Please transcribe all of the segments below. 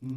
झूठ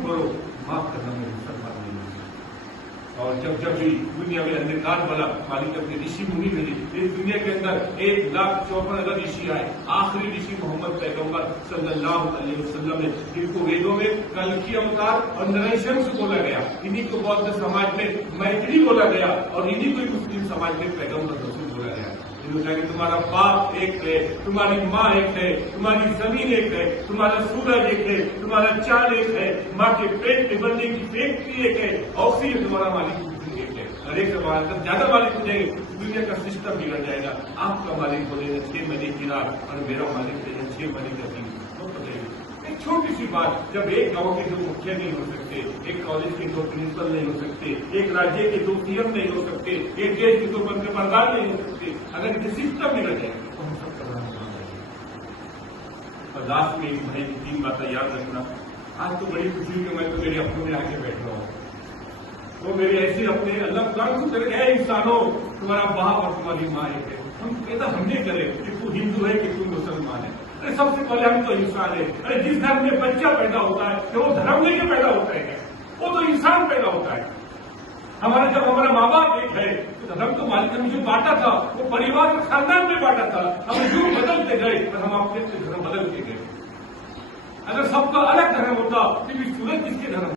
बोलो, माफ करना मैं मुसलमान नहीं हूं। और जब जब भी दुनिया में अंधकार वाला मालिक अपने ऋषि मुनि भेजे, इस दुनिया के अंदर 1,54,000 ऋषि आए। आखिरी ऋषि मोहम्मद पैगंबर सल्लल्लाहु अलैहि वसल्लम ने, जिनको वेदों में कल्कि अवतार और नरैशंस बोला गया, इन्हीं को बौद्ध समाज में मैत्री बोला गया और इन्हीं को मुस्लिम समाज में पैगंबर रसूल बोला गया। तुम्हारा बाप एक है, तुम्हारी माँ एक है, तुम्हारी जमीन एक है, तुम्हारा सूरज एक है, तुम्हारा चांद एक है, माँ के पेट में बनने की फैक्ट्री एक है, ऑक्सीजन तुम्हारा मालिक एक है। हर एक सवाल तक ज्यादा मालिक हो जाएंगे, दुनिया का सिस्टम बिगड़ जाएगा। आपका मालिक बोलेगा 6 महीने की रात और मेरा मालिक बोलेगा 6 महीने का दिन। एक छोटी सी बात, जब एक गांव के 2 मुखिया नहीं हो सकते, एक कॉलेज के 2 प्रिंसिपल नहीं हो सकते, एक राज्य के 2 सीएम नहीं हो सकते, एक देश के 2 मंत्री प्रधान नहीं हो सकते, अगर इसे सिस्टम में रह जाए तो हम सब करना होगा। और लास्ट में एक भाई 3 बातें याद रखना। आज तो बड़ी खुशी कि मैं तो मेरे अपनों में आके बैठ रहा हूँ। वो मेरे ऐसे अपने अल्लाह कुरान को करे है, इंसानों तुम्हारा बाप और तुम्हारी माँ एक है। हम ऐसा हम नहीं करें कि तू हिंदू है कि तू मुसलमान है। अरे सबसे पहले हम तो इंसान है। अरे जिस धर्म में बच्चा पैदा होता है तो वो धर्म लेके पैदा होता है क्या? वो तो इंसान पैदा होता है। हमारा जब हमारा माँ बाप एक है तो धर्म तो मालिक ने जो बांटा था वो परिवार के खानदान में बांटा था। हम जो बदलते गए और हम अपने धर्म बदल के गए। अगर सबका अलग धर्म होता तो सूरज किसके धर्म